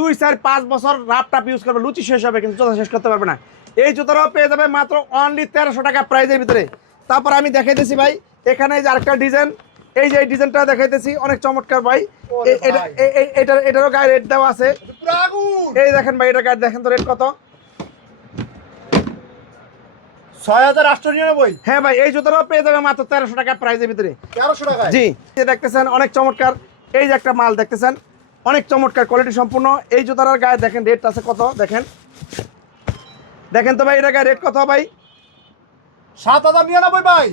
দুই চার পাঁচ বছর রাপ টাপ ইউজ করবে লুচি শেষ হবে কিন্তু জুতা শেষ করতে পারবে না। এই জুতাটাও পেয়ে যাবে মাত্র অনলি তেরোশো টাকা প্রাইজের ভিতরে। তারপর আমি দেখাইতেছি ভাই এখানে যে আরেকটা ডিজাইন এই যে এই ডিজাইনটা দেখাইতেছি অনেক চমৎকার ভাই। এটা এটার এটারও গায়ে রেট দেওয়া আছে। এই দেখেন ভাই এটা গায়ে দেখেন তো রেট কত? ছয় হাজার আটশো নিরানব্বই। হ্যাঁ ভাই এই জুতাটাও পেয়ে যাবে মাত্র তেরোশো টাকা প্রাইজের ভিতরে। তেরোশো টাকা জি দেখতেছেন অনেক চমৎকার। এই যে একটা মাল দেখতেছেন অনেক চমৎকার কোয়ালিটি সম্পূর্ণ। এই জুতার গায়ে দেখেন রেট আছে কত? দেখেন। দেখেন তো ভাই এটা গায়ে রেট কত ভাই? সাত হাজার নিরানব্বই ভাই।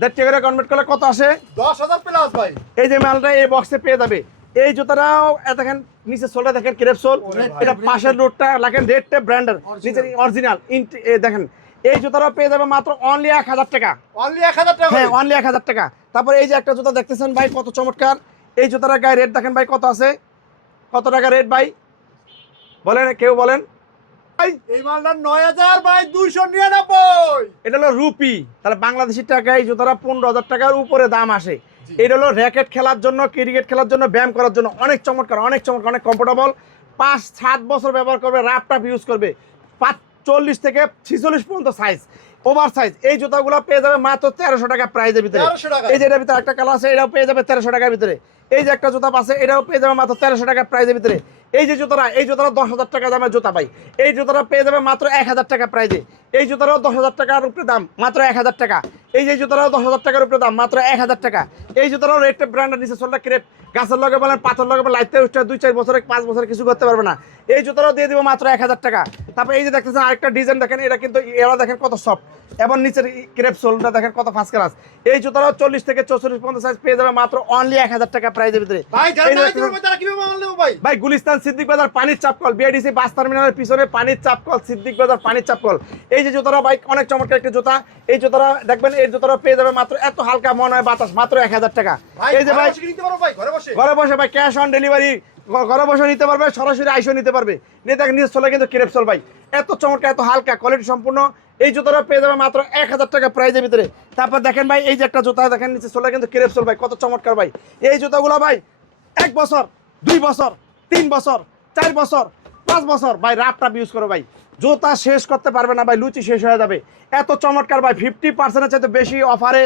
দেড় টাকা কনভার্ট করলে কত আসে? দশ হাজার প্লাস ভাই। এই যে মালটা এই বক্সে পেয়ে যাবে। এই জুতাটাও দেখেন নিচে সোলটা দেখেন ক্রেপ সোল এটা পাশের রোডটা দেখেন রেডটা ব্র্যান্ডের। নিচে অরিজিনাল দেখেন এই জুতাটাও পেয়ে যাবে মাত্র অনলি এক হাজার টাকা। অনলি এক হাজার টাকা হ্যাঁ অনলি এক হাজার টাকা। তারপর এই যে একটা জুতা দেখতেছেন ভাই কত চমৎকার। এই জুতাটার গায়ে রেট দেখেন ভাই কত আছে? কত টাকা রেট ভাই? বলেন কেউ বলেন। এই মালটার নয় হাজার ভাই দুইশো নিরানব্বই। এটা হলো রুপি। তাহলে বাংলাদেশি টাকা এই জুতাটা পনেরো হাজার টাকার উপরে দাম আসে। এটা হলো র্যাকেট খেলার জন্য ক্রিকেট খেলার জন্য ব্যায়াম করার জন্য অনেক চমৎকার অনেক চমৎকার অনেক কমফোর্টেবল পাঁচ সাত বছর ব্যবহার করবে রাপ টাপ ইউজ করবে। পাঁচ চল্লিশ থেকে ছিচল্লিশ পর্যন্ত সাইজ ওভার সাইজ এই জুতাগুলো পেয়ে যাবে মাত্র তেরোশো টাকা প্রাইজের ভিতরে। 1300 এই যে এটার ভিতরে একটা কালার আছে এটাও পেয়ে যাবে তেরোশো টাকার ভিতরে। এই যে একটা জুতা আছে এটাও পেয়ে যাবে মাত্র তেরোশো টাকা প্রাইজের ভিতরে। এই যে জুতাটা এই জুতাটা দশ হাজার টাকা দামের জুতা পাই এই জুতাটা পেয়ে যাবে মাত্র এক হাজার টাকা প্রাইজে এই জুতাটাও দশ হাজার টাকার উপরে দাম মাত্র এক হাজার টাকা। এই যে জুতাটাও দশ হাজার টাকার উপরে দাম মাত্র এক হাজার টাকা। এই জুতাটাও রেটটা ব্র্যান্ডের নিচে সোলটা ক্রেপ গাছের লগে বলেন পাথর লগে বলেন লাইতে উঠতে দুই চার বছরে পাঁচ বছর কিছু করতে পারবে না। এই জুতাটাও দিয়ে দিব মাত্র এক হাজার টাকা। তারপর এই যে দেখতেছেন আরেকটা ডিজাইন দেখেন এটা কিন্তু এরা দেখেন কত সফট এবং নিচের ক্রেপ সোলটা দেখেন কত ফার্স্ট ক্লাস এই জুতাটাও চল্লিশ থেকে চৌচল্লিশ পর্যন্ত সাইজ পেয়ে যাবে মাত্র অনলি এক হাজার টাকা প্রাইজের ভিতরে। ভাই গুলিস্তান সিদ্দিক বাজার পানির চাপকল বিআইডিসি বাস টার্মিনালের পিছনে পানির চাপকল সিদ্দিক বাজার পানির চাপকল এই যে জুতারা বাইক অনেক চমৎকার একটা জুতা। এই জুতারা দেখবেন এই জুতারা পেয়ে যাবে মাত্র এত হালকা মনে হয় বাতাস মাত্র এক হাজার টাকা। এই যে ভাই কিনতে পারো ভাই ঘরে বসে। ঘরে বসে ভাই ক্যাশ অন ডেলিভারি ঘরে বসে নিতে পারবে, সরাসরি আইসও নিতে পারবে। দেখেন নিজের চলে কিন্তু ক্রেপসল ভাই। এত চমৎকার, এত হালকা কোয়ালিটি সম্পূর্ণ। এই জুতোটা পেয়ে যাবে মাত্র এক হাজার টাকা প্রাইজের ভিতরে। তারপর দেখেন ভাই, এই যে একটা জুতা, দেখেন, নিচে চলে কিন্তু ক্রেপসল ভাই, কত চমৎকার ভাই। এই জুতাগুলো ভাই, এক বছর, দুই বছর, তিন বছর, চার বছর, পাঁচ বছর, ভাই রাপ টাপ ইউজ করো ভাই। জুতা শেষ করতে পারবে না ভাই, লুচি শেষ হয়ে যাবে। এত চমৎকার ভাই ফিফটি পার্সেন্টের চাইতে বেশি অফারে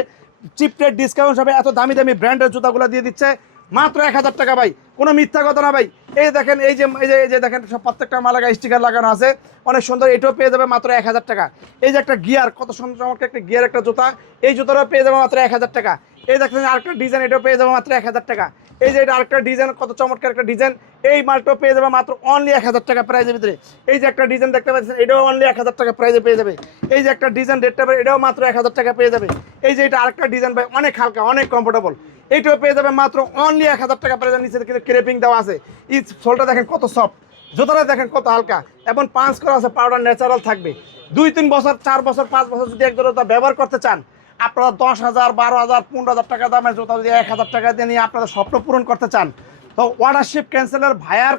চিপ রেট ডিসকাউন্ট হবে এত দামি দামি ব্র্যান্ডের জুতাগুলো দিয়ে দিচ্ছে। মাত্র এক হাজার টাকা ভাই। কোনো মিথ্যা কথা না ভাই। এই দেখেন, এই যে এই যে এই যে দেখেন, সব প্রত্যেকটা মালাগা স্টিকার লাগানো আছে। অনেক সুন্দর, এটাও পেয়ে যাবে মাত্র এক হাজার টাকা। এই যে একটা গিয়ার কত সুন্দর চমৎকার একটা গিয়ার একটা জুতা। এই জুতাটাও পেয়ে যাবে মাত্র এক হাজার টাকা। এই দেখেন আরেকটা ডিজাইন এটাও পেয়ে যাবে মাত্র এক হাজার টাকা। এই যে এটা আরেকটা ডিজাইন কত চমৎকার একটা ডিজাইন এই মালটাও পেয়ে যাবে মাত্র অনলি এক হাজার টাকা প্রাইজের ভিতরে। এই যে একটা ডিজাইন দেখতে পাচ্ছেন, এটাও অনলি এক হাজার টাকা প্রাইজে পেয়ে যাবে। এই যে একটা ডিজাইন রেটটা এটাও মাত্র এক হাজার টাকা পেয়ে যাবে। এই যে এটা আরেকটা ডিজাইন ভাই, অনেক হালকা, অনেক কমফোর্টেবল এইটাও পেয়ে যাবে মাত্র অনলি এক হাজার টাকা প্রাইজের নিচে কিন্তু ক্রেপিং দেওয়া আছে। এই সোলটা দেখেন কত সফট জুতোটা দেখেন কত হালকা, এবং পাঁচ করা আছে পাউডার ন্যাচারাল থাকবে। দুই, তিন বছর, চার বছর, পাঁচ বছর যদি এক জোড়া ব্যবহার করতে চান, আপনারা দশ হাজার, বারো হাজার, পনেরো হাজার টাকা দামের জুতা যদি এক হাজার টাকা দিয়ে নিয়ে আপনারা স্বপ্ন পূরণ করতে চান, তো ওয়াটারশিপ ক্যান্সেলের ভায়ার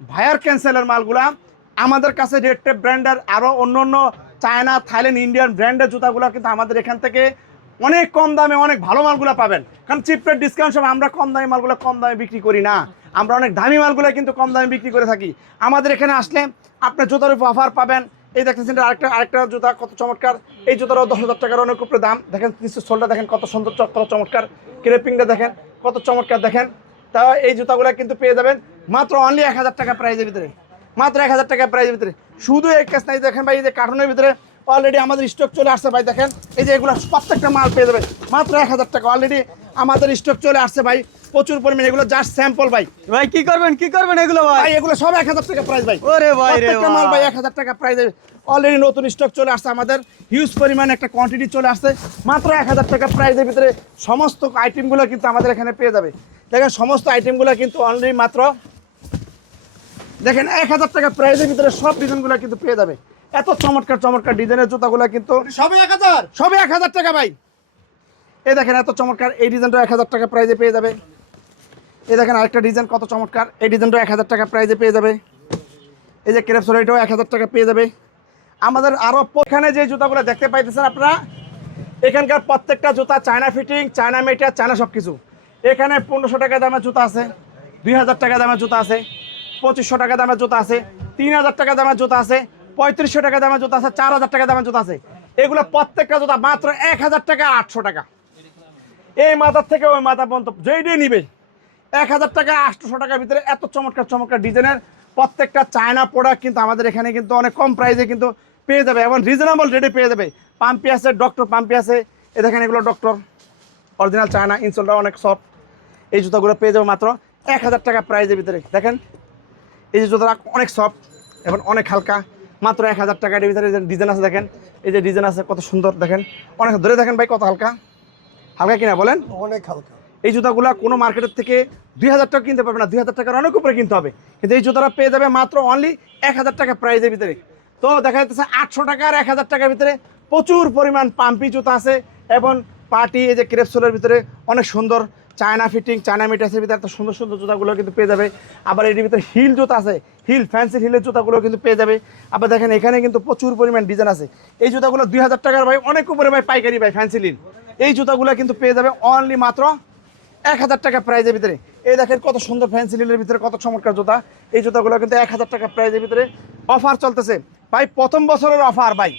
ভায়ার ক্যান্সেলের মালগুলা আমাদের কাছে রেড টেপ ব্র্যান্ডের আরও অন্য অন্য চায়না থাইল্যান্ড ইন্ডিয়ান ব্র্যান্ডের জুতাগুলো কিন্তু আমাদের এখান থেকে অনেক কম দামে অনেক ভালো মালগুলো পাবেন। কারণ চিপ রেট ডিসকাউন্ট সব আমরা কম দামি মালগুলো কম দামে বিক্রি করি না। আমরা অনেক দামি মালগুলো কিন্তু কম দামে বিক্রি করে থাকি। আমাদের এখানে আসলে আপনি জুতার উপর অফার পাবেন। এই দেখতেছেন আরেকটা আরেকটা জুতা কত চমৎকার। এই জুতারও দশ হাজার টাকার অনেক উপরে দাম। দেখেন কিছু সোলটা দেখেন কত সুন্দর কত চমৎকার। ক্রেপিংটা দেখেন কত চমৎকার দেখেন। তা এই জুতাগুলো কিন্তু পেয়ে যাবেন মাত্র অনলি এক হাজার টাকা প্রাইজের ভিতরে। মাত্র এক হাজার টাকা প্রাইজের ভিতরে। শুধু এক কেস নাই, দেখেন ভাই, এই যে কার্টুনের ভিতরে অলরেডি আমাদের স্টক চলে আসছে ভাই দেখেন। এই যে এগুলো প্রত্যেকটা মাল পেয়ে যাবে মাত্র এক হাজার টাকা। অলরেডি আমাদের স্টক চলে আসছে ভাই। প্রচুর পরিমাণে এগুলো জাস্ট স্যাম্পল ভাই। ভাই কি করবেন? কি করবেন এগুলো ভাই? ভাই এগুলো সব এক হাজার টাকা প্রাইস ভাই। ওরে ভাই রে প্রত্যেকটা মাল ভাই এক হাজার টাকা প্রাইস অলরেডি নতুন স্টক চলে আসছে আমাদের। হিউজ পরিমাণে একটা কোয়ান্টিটি চলে আসছে। মাত্র এক হাজার টাকা প্রাইসের ভিতরে সমস্ত আইটেমগুলো কিন্তু আমাদের এখানে পেয়ে যাবে। দেখেন সমস্ত আইটেমগুলো কিন্তু অলরেডি মাত্র দেখেন এক হাজার টাকা প্রাইসের ভিতরে সব ডিজাইনগুলো কিন্তু পেয়ে যাবে। এত চমৎকার চমৎকার ডিজাইনের জুতাগুলো কিন্তু সবই এক হাজার? সবই এক হাজার টাকা ভাই। এই দেখেন এত চমৎকার এই ডিজাইনটা এক হাজার টাকা প্রাইজে পেয়ে যাবে। এই দেখেন আরেকটা ডিজাইন কত চমৎকার এই ডিজাইনটা এক হাজার টাকা প্রাইজে পেয়ে যাবে। এই যে ক্রেপসোল এটাও এক হাজার টাকা পেয়ে যাবে। আমাদের আরও এখানে যে জুতাগুলো দেখতে পাইতেছেন আপনারা এখানকার প্রত্যেকটা জুতা China fitting China material China সব কিছু এখানে পনেরোশো টাকা দামের জুতা আছে দুই হাজার টাকা দামের জুতা আছে পঁচিশশো টাকা দামের জুতা আছে তিন হাজার টাকা দামের জুতা আছে পঁয়ত্রিশশো টাকা দামের জুতা আছে, চার হাজার টাকা দামের জুতা আছে। এগুলো প্রত্যেকটা জুতা মাত্র এক হাজার টাকা, আটশো টাকা। এই মাথার থেকে ওই মাথা পর্যন্ত যেইটাই নিবে, এক হাজার টাকা আটশোশো টাকার ভিতরে এত চমৎকার চমৎকার ডিজাইনের প্রত্যেকটা চায়না প্রোডাক্ট কিন্তু আমাদের এখানে কিন্তু অনেক কম প্রাইসে কিন্তু পেয়ে যাবে এবং রিজনেবল রেটে পেয়ে যাবে। পাম্পি আছে ডক্টর পাম্পি আছে এ দেখেন এগুলো ডক্টর অরিজিনাল চায়না ইনসোলটা অনেক সফট এই জুতাগুলো পেয়ে যাবে মাত্র এক হাজার টাকা প্রাইজের ভিতরে। দেখেন, এই যে জুতাটা অনেক সফট এবং অনেক হালকা। মাত্র এক হাজার টাকা টাকার ভিতরে ডিজাইন আছে দেখেন এই যে ডিজাইন আছে কত সুন্দর দেখেন। অনেক ধরে দেখেন ভাই কত হালকা? হালকা কিনা বলেন? অনেক হালকা। এই জুতাগুলা কোনো মার্কেটের থেকে দুই হাজার টাকা কিনতে পারবে না দুই হাজার টাকার অনেক উপরে কিনতে হবে। কিন্তু এই জুতাটা পেয়ে যাবে মাত্র অনলি এক হাজার টাকা প্রাইজের ভিতরে। তো দেখা যাচ্ছে আটশো টাকা আর এক হাজার টাকার ভিতরে প্রচুর পরিমাণ পাম্পি জুতা আছে এবং পার্টি এই যে ক্রেপসোলের ভিতরে অনেক সুন্দর চায়না ফিটিং চায়না মিটাসের ভিতরে এত সুন্দর সুন্দর জুতাগুলো কিন্তু পেয়ে যাবে। আবার এটির ভিতরে হিল জুতা আছে। হিল ফ্যান্সি হিলের জুতাগুলো কিন্তু পেয়ে যাবে। আবার দেখেন, এখানে কিন্তু প্রচুর পরিমাণ ডিজাইন আছে। এই জুতাগুলো দুই হাজার টাকার ভাই, অনেক উপরে ভাই, পাইকারি ভাই ফ্যান্সি হিল এই জুতাগুলো কিন্তু পেয়ে যাবে অনলি মাত্র এক হাজার টাকা প্রাইজের ভিতরে। এই দেখেন, কত সুন্দর ফ্যান্সি লিলের ভিতরে কত চমৎকার জুতা। এই জুতাগুলো কিন্তু এক হাজার টাকা প্রাইজের ভিতরে অফার চলতেছে। ভাই, প্রথম বছরের অফার ভাই।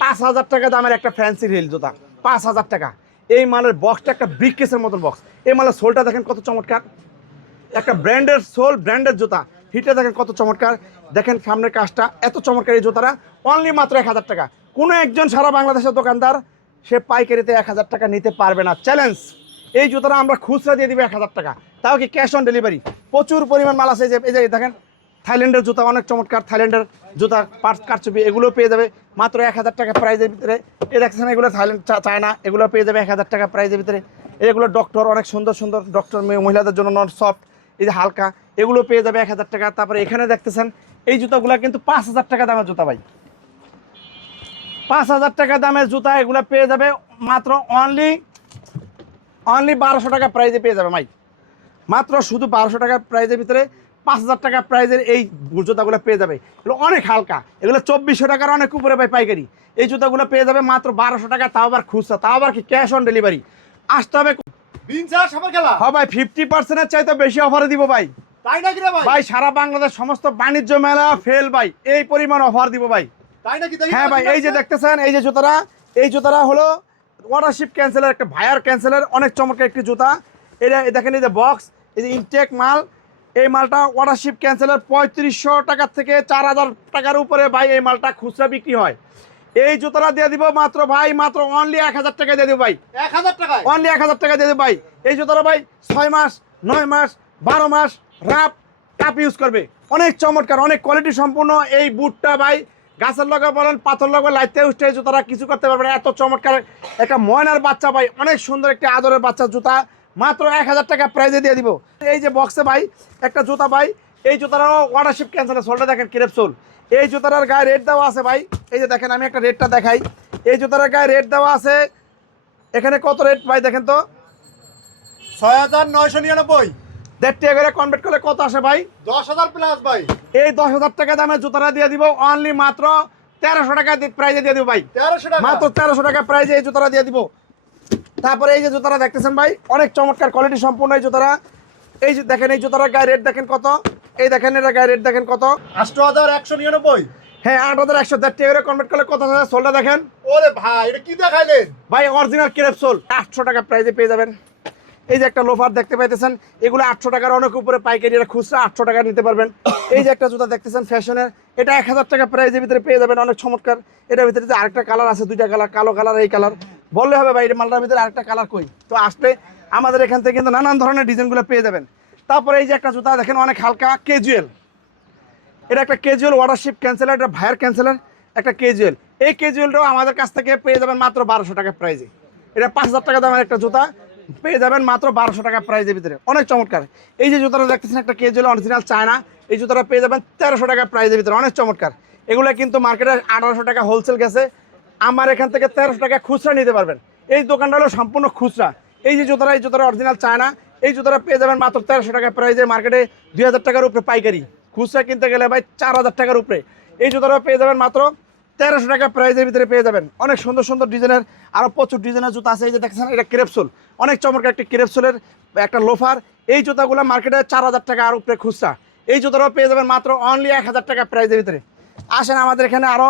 পাঁচ হাজার টাকা দামের একটা ফ্যান্সি হিল জুতা। পাঁচ হাজার টাকা। এই মালের বক্সটা একটা ব্রিক কেসের মতন বক্স এই মালের সোলটা দেখেন কত চমৎকার। একটা ব্র্যান্ডের সোল ব্র্যান্ডের জুতা। হিটে দেখেন কত চমৎকার। দেখেন সামনের কাজটা, এত চমৎকার এই জুতাটা। অনলি মাত্র এক হাজার টাকা। কোনো একজন সারা বাংলাদেশের দোকানদার সে পাইকারিতে এক হাজার টাকা নিতে পারবে না। চ্যালেঞ্জ এই জুতাটা আমরা খুচরা দিয়ে দিব এক হাজার টাকা। তাও কি ক্যাশ অন ডেলিভারি প্রচুর পরিমাণ মাল আছে এই যে দেখেন। থাইল্যান্ডের জুতা অনেক চমৎকার, থাইল্যান্ডের জুতা, পার্স, কারচুপি এগুলো পেয়ে যাবে। মাত্র এক হাজার টাকা প্রাইজের ভিতরে। এ দেখছেন এগুলো থাইল্যান্ড চায়না, এগুলো পেয়ে যাবে এক হাজার টাকা প্রাইজের ভিতরে। এগুলো ডক্টর অনেক সুন্দর সুন্দর ডক্টর মহিলাদের জন্য নট সফট এই যে হালকা, এগুলো পেয়ে যাবে এক হাজার টাকা। তারপরে এখানে দেখতেছেন, এই জুতাগুলো কিন্তু পাঁচ হাজার টাকা দামের জুতা ভাই। পাঁচ হাজার টাকা দামের জুতা এগুলো পেয়ে যাবে মাত্র অনলি অনলি বারোশো টাকা প্রাইজে পেয়ে যাবে ভাই। মাত্র শুধু বারোশো টাকা প্রাইজের ভিতরে। পাঁচ হাজার টাকা প্রাইজের এই জুতাগুলো পেয়ে যাবে। এগুলো অনেক হালকা। এগুলো চব্বিশশো টাকার অনেক উপরে পাই পাইকারি। এই জুতাগুলো পেয়ে যাবে মাত্র বারোশো টাকা তাও আবার খুচরা তাও আবার কি ক্যাশ অন ডেলিভারি আসতে হবে হ্যাঁ ভাই ফিফটি পার্সেন্টের চাইতে বেশি অফারে দিব ভাই। তাই নাকি রে ভাই? ভাই সারা বাংলাদেশ সমস্ত বাণিজ্য মেলা ফেল ভাই। এই পরিমাণ অফার দিব ভাই। তাই নাকি? হ্যাঁ ভাই এই যে দেখতেছেন এই যে জুতাটা এই জুতাটা হলো ওয়াটারশিপ ক্যান্সেলের একটা ভায়ার ক্যান্সেলের অনেক চমৎকার একটি জুতা। এটা দেখেন এই যে বক্স এই যে ইনটেক মাল এই মালটা ওয়াটারশিপ ক্যান্সেলের পঁয়ত্রিশশো টাকা থেকে চার হাজার টাকার উপরে ভাই এই মালটা খুচরা বিক্রি হয়। এই জুতোটা দিয়ে দিব মাত্র ভাই মাত্র অনলি এক হাজার টাকা দিয়ে দিব ভাই। এক হাজার টাকায়? অনলি এক হাজার টাকা দিয়ে দেবে ভাই। এই জুতোটা ভাই ছয় মাস নয় মাস বারো মাস রাপ কাপ ইউজ করবে। অনেক চমৎকার অনেক কোয়ালিটি সম্পূর্ণ এই বুটটা ভাই। গাছের লগে বলেন পাথর লগে লাইতে উঠতে এই জুতোটা কিছু করতে পারবে না। এত চমৎকার একটা ময়নার বাচ্চা ভাই অনেক সুন্দর একটি আদরের বাচ্চা জুতা। মাত্র এক হাজার টাকা প্রাইজে দিয়ে দিব। এই যে বক্সে ভাই একটা জুতা ভাই এই জুতাটাও ওয়াটারশিপ ক্যান্সেল সোলটা দেখেন ক্রেপ সোল এই জুতাটার গায়ে রেট দেওয়া আছে ভাই। এই যে দেখেন আমি একটা রেটটা দেখাই। এই জুতাটার গায়ে রেট দেওয়া আছে। এখানে কত রেট ভাই দেখেন তো? ছয় হাজার নয়শো নিরানব্বই। দেড় টাকা করে কনভার্ট করলে কত আসে ভাই? দশ হাজার প্লাস ভাই। এই দশ হাজার টাকা দামের জুতাটা দিয়ে দিব। অনলি মাত্র তেরোশো টাকা প্রাইজে দিয়ে দিব ভাই। তেরোশো টাকা। মাত্র তেরোশো টাকা প্রাইজে এই জুতাটা দিয়ে দিব। তারপরে এই যে জুতাটা দেখতেছেন ভাই অনেক চমৎকার কোয়ালিটি সম্পূর্ণ এই জুতাটা। এই যে দেখেন এই জুতাটার গায়ে রেট দেখেন কত? এই দেখেন এটা গায়ে রেট দেখেন কত? আষ্ট হাজার একশো নিরানব্বই। হ্যাঁ আট হাজার একশো দেড় টাকা কনভার্ট করলে কত আসে সোলটা দেখেন। ওরে ভাই এটা কি দেখাইলেন? ভাই অরিজিনাল ক্রেপ সোল আটশো টাকা প্রাইজে পেয়ে যাবেন। এই যে একটা লোফার দেখতে পাইতেছেন এগুলো আটশো টাকার অনেক উপরে পাইকারি এটা খুচরা আটশো টাকা নিতে পারবেন। এই যে একটা জুতা দেখতেছেন ফ্যাশনের এটা এক হাজার টাকা প্রাইজের ভিতরে পেয়ে যাবেন অনেক চমৎকার। এটার ভিতরে যে আরেকটা কালার আছে দুইটা কালার কালো কালার এই কালার বললে হবে ভাই মালটার ভিতরে আরেকটা কালার কই? তো আসলে আমাদের এখান থেকে কিন্তু নানান ধরনের ডিজাইনগুলো পেয়ে যাবেন। তারপরে এই যে একটা জুতা, দেখেন অনেক হালকা কেজুয়াল এটা একটা কেজুয়াল ওয়াটারশিপ ক্যান্সেলার এটা ভায়ার ক্যান্সেলার একটা কেজুয়াল এই কেজুয়ালটাও আমাদের কাছ থেকে পেয়ে যাবেন মাত্র বারোশো টাকা প্রাইজে এটা পাঁচ হাজার টাকা দামের একটা জুতা, পেয়ে যাবেন মাত্র বারোশো টাকা প্রাইজের ভিতরে। অনেক চমৎকার। এই যে জুতাটা দেখতেছেন, একটা কেজুয়াল অরিজিনাল চায়না, এই জুতাটা পেয়ে যাবেন তেরোশো টাকা প্রাইজের ভিতরে। অনেক চমৎকার। এগুলো কিন্তু মার্কেটে আঠারোশো টাকা হোলসেল গেছে। আমার এখান থেকে তেরোশো টাকা খুচরা নিতে পারবেন। এই দোকানটা হলো সম্পূর্ণ খুচরা। এই যে জুতাটা, এই জুতাটা অরিজিনাল চায় না এই জুতাটা পেয়ে যাবেন মাত্র তেরোশো টাকা প্রাইজে মার্কেটে দুই হাজার টাকার উপরে পাইকারি। খুচরা কিনতে গেলে ভাই চার হাজার টাকার উপরে। এই জুতাটা পেয়ে যাবেন মাত্র তেরোশো টাকা প্রাইজের ভিতরে পেয়ে যাবেন। অনেক সুন্দর সুন্দর ডিজাইনের আরও প্রচুর ডিজাইনের জুতা আছে। এই যে দেখছেন এটা ক্রেপসোল অনেক চমৎকার একটি ক্রেপসোলের একটা লোফার এই জুতাগুলো মার্কেটে চার হাজার টাকা আর উপরে খুচরা। এই জুতোটাও পেয়ে যাবেন মাত্র অনলি এক হাজার টাকা প্রাইজের ভিতরে। আসেন আমাদের এখানে আরও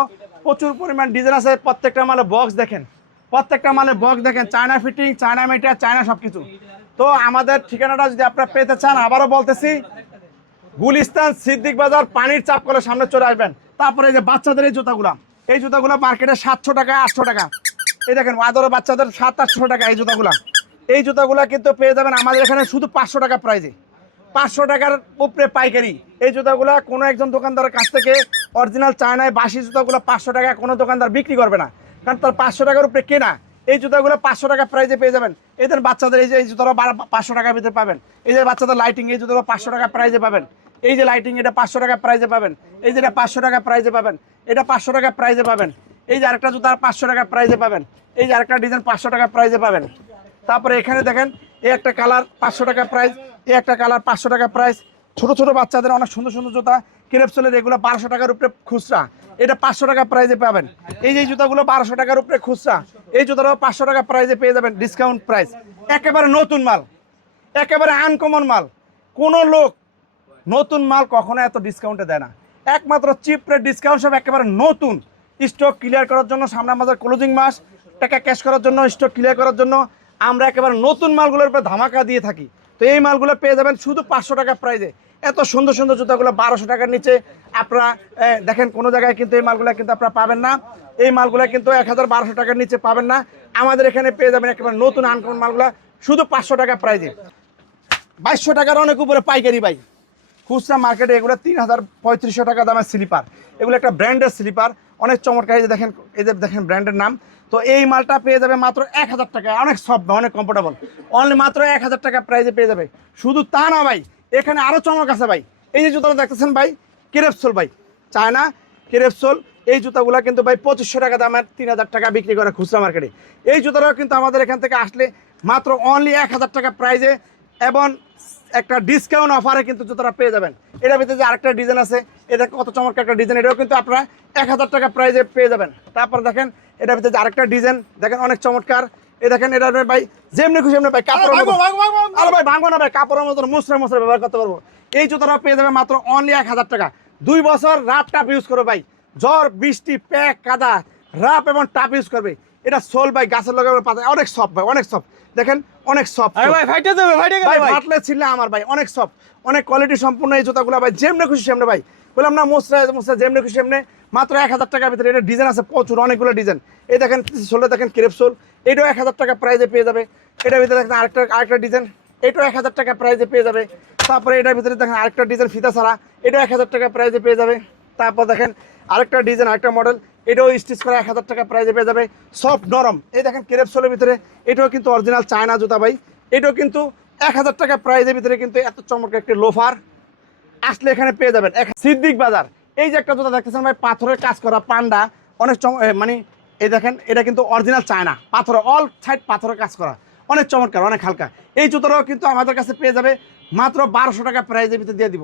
প্রচুর পরিমাণ ডিজাইন আছে। প্রত্যেকটা মালে বক্স দেখেন। প্রত্যেকটা মালে বক্স দেখেন। China fitting China material China সব কিছু তো আমাদের ঠিকানাটা যদি আপনারা পেতে চান, আবারও বলতেছি, গুলিস্তান সিদ্দিক বাজার, পানির চাপ করে সামনে চলে আসবেন। তারপরে এই যে বাচ্চাদের এই জুতাগুলা, এই জুতাগুলো মার্কেটে সাতশো টাকা, আটশো টাকা। এই দেখেন আদরে বাচ্চাদের সাত, আটশো টাকা এই জুতাগুলা। এই জুতাগুলা কিন্তু পেয়ে যাবেন আমাদের এখানে শুধু পাঁচশো টাকা প্রাইজে পাঁচশো টাকার উপরে পাইকারি। এই জুতাগুলা কোনো একজন দোকানদারের কাছ থেকে অরিজিনাল চায়নায় বাসি জুতাগুলো পাঁচশো টাকা কোনো দোকানদার বিক্রি করবে না। কারণ তার পাঁচশো টাকার উপরে কেনা এই জুতাগুলো পাঁচশো টাকা প্রাইজে পেয়ে যাবেন। এদের বাচ্চাদের এই যে, এই জুতাটা পাঁচশো টাকার ভিতরে পাবেন। এই যে বাচ্চাদের লাইটিং এই জুতাগুলো পাঁচশো টাকা প্রাইজে পাবেন। এই যে লাইটিং এটা পাঁচশো টাকা প্রাইজে পাবেন। এই যে এটা পাঁচশো টাকা প্রাইজে পাবেন। এটা পাঁচশো টাকা প্রাইজে পাবেন। এই যে আরেকটা জুতা পাঁচশো টাকা প্রাইজে পাবেন। এই যে আরেকটা ডিজাইন পাঁচশো টাকা প্রাইজে পাবেন। তারপরে এখানে দেখেন, এই একটা কালার পাঁচশো টাকা প্রাইস এই একটা কালার পাঁচশো টাকা প্রাইস ছোট ছোট বাচ্চাদের অনেক সুন্দর সুন্দর জুতা। ক্রেপসোলের এগুলো বারোশো টাকার উপরে খুচরা। এটা পাঁচশো টাকা প্রাইজে পাবেন। এই যে জুতাগুলো বারোশো টাকার উপরে খুচরা। এই জুতাটাও পাঁচশো টাকা প্রাইজে পেয়ে যাবেন ডিসকাউন্ট প্রাইস একেবারে নতুন মাল। একেবারে আনকমন মাল। কোনো লোক নতুন মাল কখনো এত ডিসকাউন্টে দেয় না। একমাত্র চিপ রেট ডিসকাউন্ট সব একেবারে নতুন। স্টক ক্লিয়ার করার জন্য সামনে আমাদের ক্লোজিং মাস। টাকা ক্যাশ করার জন্য স্টক ক্লিয়ার করার জন্য। আমরা একেবারে নতুন মালগুলোর উপরে ধামাকা দিয়ে থাকি। তো এই মালগুলো পেয়ে যাবেন শুধু পাঁচশো টাকা প্রাইজে এত সুন্দর সুন্দর জুতাগুলো বারোশো টাকার নিচে আপনারা দেখেন কোনো জায়গায় কিন্তু এই মালগুলো কিন্তু আপনারা পাবেন না। এই মালগুলো কিন্তু এক হাজার বারোশো টাকার নিচে পাবেন না। আমাদের এখানে পেয়ে যাবেন একেবারে নতুন আনকমন মালগুলো, শুধু পাঁচশো টাকা প্রাইজে বাইশশো টাকার অনেক উপরে পাইকারি ভাই। খুচরা মার্কেটে এগুলো তিন হাজার পঁয়ত্রিশশো টাকা দামের স্লিপার এগুলো একটা ব্র্যান্ডের স্লিপার অনেক চমৎকার, এই যে দেখেন, এই যে দেখেন ব্র্যান্ডের নাম। তো এই মালটা পেয়ে যাবে মাত্র এক হাজার টাকা, অনেক সফট অনেক কমফোর্টেবল অনলি মাত্র এক হাজার টাকা প্রাইজে পেয়ে যাবে। শুধু তা না ভাই, এখানে আরও চমক আছে ভাই। এই যে জুতাটা দেখতেছেন ভাই কেরেপসোল ভাই, চায়না কেরেপসোল এই জুতাগুলো কিন্তু ভাই পঁচিশশো টাকা দামের তিন হাজার টাকা বিক্রি করে খুচরা মার্কেটে এই জুতাটাও কিন্তু আমাদের এখান থেকে আসলে মাত্র অনলি এক হাজার টাকা প্রাইজে এবং একটা ডিসকাউন্ট অফারে কিন্তু জুতোটা পেয়ে যাবেন। এটার ভিতরে যে আরেকটা ডিজাইন আছে এটা কত চমৎকার একটা ডিজাইন এটাও কিন্তু আপনারা এক হাজার টাকা প্রাইজে পেয়ে যাবেন। তারপর দেখেন এটার ভিতরে যে আরেকটা ডিজাইন দেখেন অনেক চমৎকার। এ দেখেন এটা ভাই যেমনি খুশি এমনি ভাই কাপড়। আরে ভাই ভাঙবো না ভাই কাপড়ের মতন মুসরে মুসরে ব্যবহার করতে পারব। এই জুতোটা পেয়ে যাবে মাত্র অনলি এক হাজার টাকা। দুই বছর রাপ টাপ ইউজ করবে ভাই। জ্বর বৃষ্টি প্যাক কাদা রাপ এবং টাপ ইউজ করবে। এটা সোল ভাই গাছের লগে পাতা অনেক সফট ভাই অনেক সফট দেখেন অনেক সফট আরে ভাই গেল ভাই ফাটলে ছিল আমার ভাই অনেক সফট অনেক কোয়ালিটি সম্পূর্ণ এই জুতাগুলো ভাই যেমনে খুশি সেমনে ভাই। বললাম না মোসরা মোসরা যেমনে খুশি সেমনে। মাত্র এক হাজার টাকার ভিতরে এটা ডিজাইন আছে প্রচুর অনেকগুলো ডিজাইন এই দেখেন সোলে দেখেন ক্রেপসোল এটাও এক হাজার টাকা প্রাইজে পেয়ে যাবে। এটার ভিতরে দেখেন আরেকটা আরেকটা ডিজাইন এটাও এক হাজার টাকা প্রাইজে পেয়ে যাবে। তারপরে এটার ভিতরে দেখেন আরেকটা ডিজাইন ফিতা ছাড়া। এটাও এক হাজার টাকা প্রাইজে পেয়ে যাবে। তারপর দেখেন আরেকটা ডিজাইন আরেকটা মডেল এটাও স্টিচ করা এক হাজার টাকা প্রাইজে পেয়ে যাবে। সফট নরম। এই দেখেন ক্রেপসোলের ভিতরে, এটাও কিন্তু অরিজিনাল চায়না জুতা ভাই। এটাও কিন্তু এক হাজার টাকা প্রাইজের ভিতরে কিন্তু এত চমৎকার একটি লোফার আসলে এখানে পেয়ে যাবেন এক সিদ্দিক বাজার। এই যে একটা জুতা দেখতেছেন ভাই, পাথরের কাজ করা পান্ডা। অনেক মানে এই দেখেন, এটা কিন্তু অরিজিনাল চায়না পাথরে অল সাইড পাথরের কাজ করা। অনেক চমৎকার, অনেক হালকা। এই জুতোটাও কিন্তু আমাদের কাছে পেয়ে যাবে মাত্র বারোশো টাকা প্রাইজের ভিতরে দিয়ে দিব।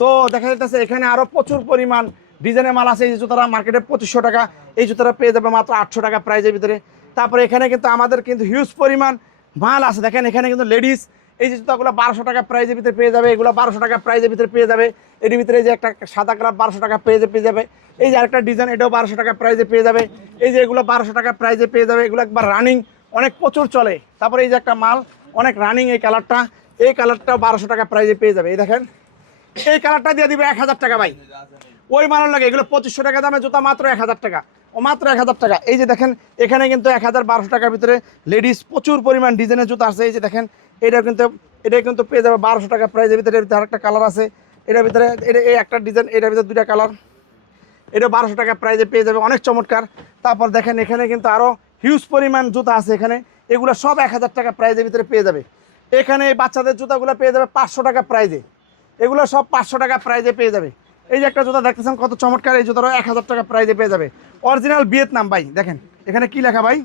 তো দেখা যাচ্ছে এখানে আরও প্রচুর পরিমাণ ডিজাইনের মাল আছে, এই জুতোটা মার্কেটে পঁচিশশো টাকা, এই জুতোটা পেয়ে যাবে মাত্র আটশো টাকা প্রাইজের ভিতরে। তারপরে এখানে কিন্তু আমাদের কিন্তু হিউজ পরিমাণ মাল আছে। দেখেন এখানে কিন্তু লেডিস এই যে জুতাগুলো বারোশো টাকা প্রাইজের ভিতরে পেয়ে যাবে, এগুলো বারোশো টাকা প্রাইজের ভিতরে পেয়ে যাবে। এর ভিতরে যে একটা সাদা কালার বারোশো টাকা প্রাইজে পেয়ে যাবে। এই যে আরেকটা ডিজাইন এটাও বারোশো টাকা প্রাইজে পেয়ে যাবে। এই যে এগুলো বারোশো টাকা প্রাইজে পেয়ে যাবে, এগুলো একবার রানিং অনেক প্রচুর চলে। তারপরে এই যে একটা মাল, অনেক রানিং এই কালারটা এই কালারটাও বারোশো টাকা প্রাইজে পেয়ে যাবে। এই দেখেন, এই কালারটা দিয়ে দিবে এক হাজার টাকা ভাই। ওই মানের লাগে, এগুলো পঁচিশশো টাকা দামে জুতা, মাত্র এক হাজার টাকা। ও মাত্র এক হাজার টাকা। এই যে দেখেন, এখানে কিন্তু এক হাজার বারোশো টাকার ভিতরে লেডিস প্রচুর পরিমাণ ডিজাইনের জুতা আছে। এই যে দেখেন এটা কিন্তু এটা কিন্তু পেয়ে যাবে বারোশো টাকা প্রাইজের ভিতরে। ভিতরে আরেকটা কালার আছে। এটার ভিতরে, এটা, এই একটা ডিজাইন এটার ভিতরে দুটা কালার এটা বারোশো টাকা প্রাইজে পেয়ে যাবে। অনেক চমৎকার। তারপর দেখেন, এখানে কিন্তু আরও হিউজ পরিমাণ জুতা আছে এখানে। এগুলো সব এক হাজার টাকা প্রাইজের ভিতরে পেয়ে যাবে। এখানে এই বাচ্চাদের জুতাগুলো পেয়ে যাবে পাঁচশো টাকা প্রাইজে এগুলো সব পাঁচশো টাকা প্রাইজে পেয়ে যাবে। এই যে একটা জুতা দেখতেছেন কত চমৎকার এই জুতারও এক হাজার টাকা প্রাইজে পেয়ে যাবে। অরিজিনাল ভিয়েতনাম ভাই দেখেন এখানে কি লেখা ভাই?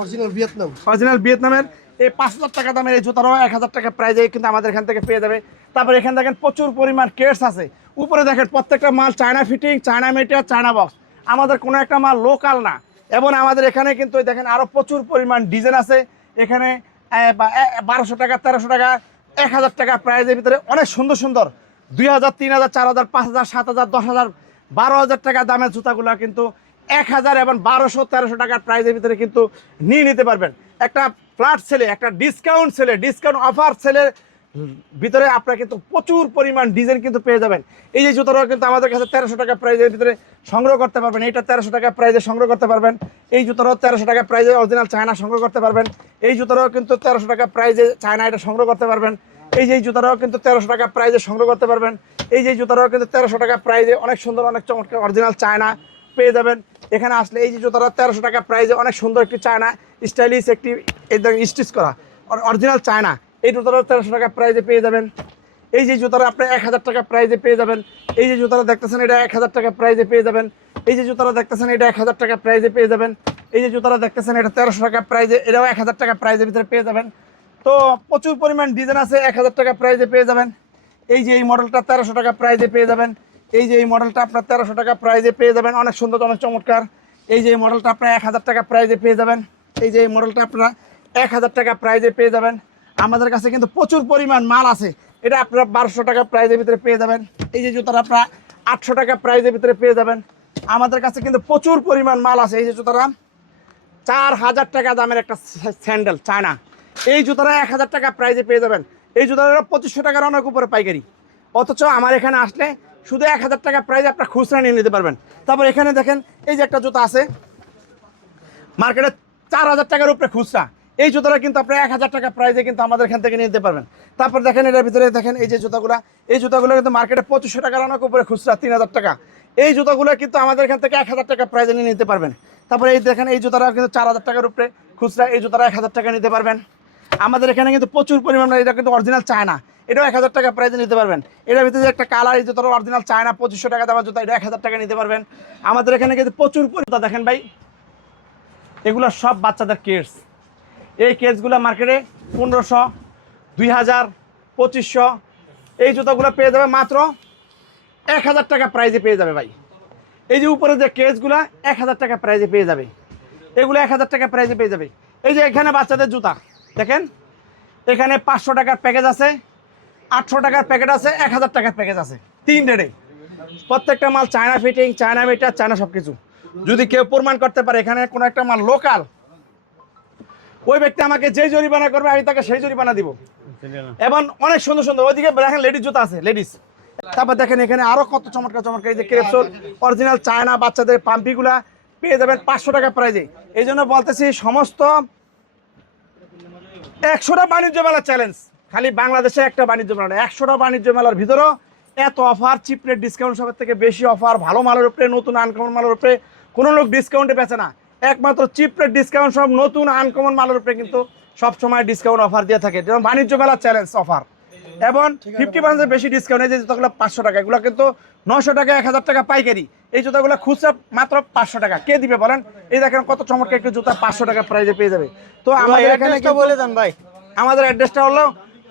অরিজিনাল ভিয়েতনাম অরিজিনাল ভিয়েতনামের এই পাঁচ হাজার টাকা দামের এই জুতারও এক হাজার টাকা প্রাইজে কিন্তু আমাদের এখান থেকে পেয়ে যাবে। তারপর এখানে দেখেন প্রচুর পরিমাণ কেটস আছে। উপরে দেখেন প্রত্যেকটা মাল China fitting China material China box আমাদের কোনো একটা মাল লোকাল না। এবং আমাদের এখানে কিন্তু দেখেন আরও প্রচুর পরিমাণ ডিজাইন আছে। এখানে বারোশো টাকা তেরোশো টাকা এক হাজার টাকা প্রাইজের ভিতরে অনেক সুন্দর সুন্দর দুই হাজার, তিন হাজার, চার হাজার, পাঁচ হাজার, সাত হাজার, দশ হাজার, বারো হাজার টাকা দামের জুতাগুলো কিন্তু এক হাজার এবং বারোশো, তেরোশো টাকার প্রাইজের ভিতরে কিন্তু নিয়ে নিতে পারবেন। একটা ফ্ল্যাট ছেলে একটা ডিসকাউন্ট ছেলে ডিসকাউন্ট অফার ছেলে ভিতরে আপনারা কিন্তু প্রচুর পরিমাণ ডিজাইন কিন্তু পেয়ে যাবেন। এই যে জুতোটাও কিন্তু আমাদের কাছে তেরোশো টাকা প্রাইজের ভিতরে সংগ্রহ করতে পারবেন। এইটা তেরোশো টাকা প্রাইজে সংগ্রহ করতে পারবেন। এই জুতোটাও তেরোশো টাকা প্রাইজে অরিজিনাল চায়না সংগ্রহ করতে পারবেন। এই জুতোটাও কিন্তু তেরোশো টাকা প্রাইজে চায়না এটা সংগ্রহ করতে পারবেন। এই যে জুতোটাও কিন্তু তেরোশো টাকা প্রাইজে সংগ্রহ করতে পারবেন। এই যে জুতোটাও কিন্তু তেরোশো টাকা প্রাইজে অনেক সুন্দর, অনেক চমৎকার অরিজিনাল চায়না পেয়ে যাবেন। এখানে আসলে এই যে জুতোটা তেরোশো টাকা প্রাইজে অনেক সুন্দর একটি চায়না স্টাইলিশ একটি স্টিচ করা অরিজিনাল চায়না। এই জুতোটা তেরোশো টাকা প্রাইজে পেয়ে যাবেন। এই যে জুতোটা আপনি এক হাজার টাকা প্রাইজে পেয়ে যাবেন। এই যে জুতোটা দেখতেছেন এটা এক হাজার টাকা প্রাইজে পেয়ে যাবেন। এই যে জুতোটা দেখতেছেন এটা এক হাজার টাকা প্রাইজে পেয়ে যাবেন। এই যে জুতোটা দেখতেছেন এটা তেরোশো টাকা প্রাইজে এটাও এক হাজার টাকা প্রাইজের ভিতরে পেয়ে যাবেন। তো প্রচুর পরিমাণ ডিজাইন আছে, এক হাজার টাকা প্রাইজে পেয়ে যাবেন। এই যে এই মডেলটা তেরোশো টাকা প্রাইজে পেয়ে যাবেন। এই যে এই মডেলটা আপনার তেরোশো টাকা প্রাইজে পেয়ে যাবেন। অনেক সুন্দর, অনেক চমৎকার। এই যে এই মডেলটা আপনার এক হাজার টাকা প্রাইজে পেয়ে যাবেন। এই যে এই মডেলটা আপনারা এক হাজার টাকা প্রাইজে পেয়ে যাবেন। আমাদের কাছে কিন্তু প্রচুর পরিমাণ মাল আছে। এটা আপনারা বারোশো টাকা প্রাইজের ভিতরে পেয়ে যাবেন। এই যে জুতাটা আপনারা আটশো টাকা প্রাইজের ভিতরে পেয়ে যাবেন। আমাদের কাছে কিন্তু প্রচুর পরিমাণ মাল আছে। এই যে জুতাটা, চার হাজার টাকা দামের একটা স্যান্ডেল চায়না। এই জুতাটা এক হাজার টাকা প্রাইজে পেয়ে যাবেন। এই জুতাটা পঁচিশশো টাকার অনেক উপরে পাইকারি। অথচ আমার এখানে আসলে শুধু এক হাজার টাকা প্রাইজে আপনার খুচরা নিয়ে নিতে পারবেন। তারপর এখানে দেখেন, এই যে একটা জুতা আছে মার্কেটে চার হাজার টাকার উপরে খুচরা। এই জুতোটা কিন্তু আপনার এক হাজার টাকা প্রাইজে কিন্তু আমাদের এখান থেকে নিতে পারবেন। তারপর দেখেন, এটার ভিতরে দেখেন, এই যে জুতাগুলো, এই জুতাগুলো কিন্তু মার্কেটে পঁচিশশো টাকার অনেক উপরে খুচরা, তিন হাজার টাকা। এই জুতাগুলো কিন্তু আমাদের এখান থেকে এক হাজার টাকা প্রাইজে নিয়ে নিতে পারবেন। তারপরে এই দেখেন, এই জুতাটা কিন্তু চার হাজার টাকার উপরে খুচরা, এই জুতাটা এক হাজার টাকা নিতে পারবেন। আমাদের এখানে কিন্তু প্রচুর পরিমাণে এটা কিন্তু অরিজিনাল চায়না। এটাও এক হাজার টাকা প্রাইজে নিতে পারবেন। এটার ভিতরে একটা কালার এই জুতাটা অরিজিনাল চায়না, পঁচিশশো টাকা দেওয়ার জুতো, এটা এক হাজার টাকা নিতে পারবেন। আমাদের এখানে কিন্তু প্রচুর পরিমাণ দেখেন ভাই, এগুলো সব বাচ্চাদের কেটস এই কেটসগুলো মার্কেটে পনেরোশো, দুই হাজার, পঁচিশশো, এই জুতোগুলো পেয়ে যাবে মাত্র এক হাজার টাকা প্রাইজে পেয়ে যাবে ভাই। এই যে উপরে যে কেসগুলো এক হাজার টাকা প্রাইজে পেয়ে যাবে। এগুলো এক হাজার টাকা প্রাইজে পেয়ে যাবে। এই যে এখানে বাচ্চাদের জুতা দেখেন, এখানে পাঁচশো টাকার প্যাকেজ আছে, আটশো টাকার প্যাকেট আছে, এক হাজার টাকার প্যাকেজ আছে, তিন রেটে। প্রত্যেকটা মাল China fitting China material China সব কিছু যদি কেউ প্রমাণ করতে পারে, এখানে কোনো একটা মাল লোকাল ওই ব্যক্তি আমাকে যেই জরিমানা করবে, আমি তাকে সেই জরিমানা দিব। এবং অনেক সুন্দর সুন্দর, ওইদিকে দেখেন লেডিস জুতা আছে লেডিস তারপর দেখেন এখানে আরও কত চমৎকার চমৎকার, এই যে ক্রেপসোল অরিজিনাল চায়না বাচ্চাদের পাম্পিগুলা, পেয়ে যাবেন পাঁচশো টাকা প্রাইজে এই জন্য বলতেছি, সমস্ত একশোটা বাণিজ্য মেলা চ্যালেঞ্জ খালি বাংলাদেশে একটা বাণিজ্য মেলা না একশোটা বাণিজ্য মেলার ভিতরেও এত অফার চিপ রেট ডিসকাউন্ট সবের থেকে বেশি অফার ভালো মালের উপরে নতুন আনকমন মালের উপরে কোনো লোক ডিসকাউন্টে বেচে না। একমাত্র চিপ রেট ডিসকাউন্ট সব নতুন আনকমন মালের উপরে কিন্তু সব সময় ডিসকাউন্ট অফার দিয়ে থাকে। যেমন বাণিজ্য মেলা চ্যালেঞ্জ অফার এবং ফিফটি পার্সেন্ট বেশি ডিসকাউন্ট এই যে জুতাগুলো পাঁচশো টাকা এগুলো কিন্তু নশো টাকা এক হাজার টাকা পাইকারি। এই জুতাগুলো খুচরা মাত্র পাঁচশো টাকা। কে দিবে বলেন? এই দেখেন কত চমৎকার একটি জুতা পাঁচশো টাকা প্রাইজে পেয়ে যাবে। তো আমাদের এখানে বলে দেন ভাই। আমাদের অ্যাড্রেসটা হলো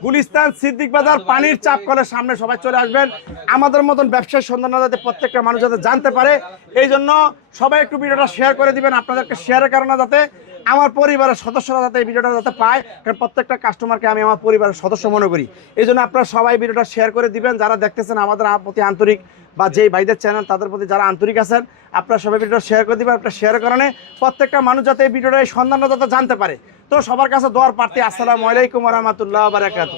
গুলিস্তান সিদ্দিক বাজার পানির চাপ কলের সামনে সবাই চলে আসবেন। আমাদের মতন ব্যবসার সন্ধান যাতে প্রত্যেকটা মানুষ যাতে জানতে পারে। এই জন্য সবাই একটু ভিডিওটা শেয়ার করে দিবেন আপনাদেরকে শেয়ারের কারণে যাতে আমার পরিবারের সদস্যরা যাতে এই ভিডিওটা যাতে পায়, কারণ প্রত্যেকটা কাস্টমারকে আমি আমার পরিবারের সদস্য মনে করি। এই জন্য আপনারা সবাই ভিডিওটা শেয়ার করে দিবেন। যারা দেখতেছেন আমাদের প্রতি আন্তরিক বা যেই ভাইদের চ্যানেল তাদের প্রতি যারা আন্তরিক আছেন, আপনারা সবাই ভিডিওটা শেয়ার করে দিবেন। আপনার শেয়ার কারণে প্রত্যেকটা মানুষ যাতে এই ভিডিওটা এই সন্ধানটা যাতে জানতে পারে। তো সবার কাছে দোয়ার প্রার্থী, আসসালামু আলাইকুম রহমতুল্লাহ বারাকাতু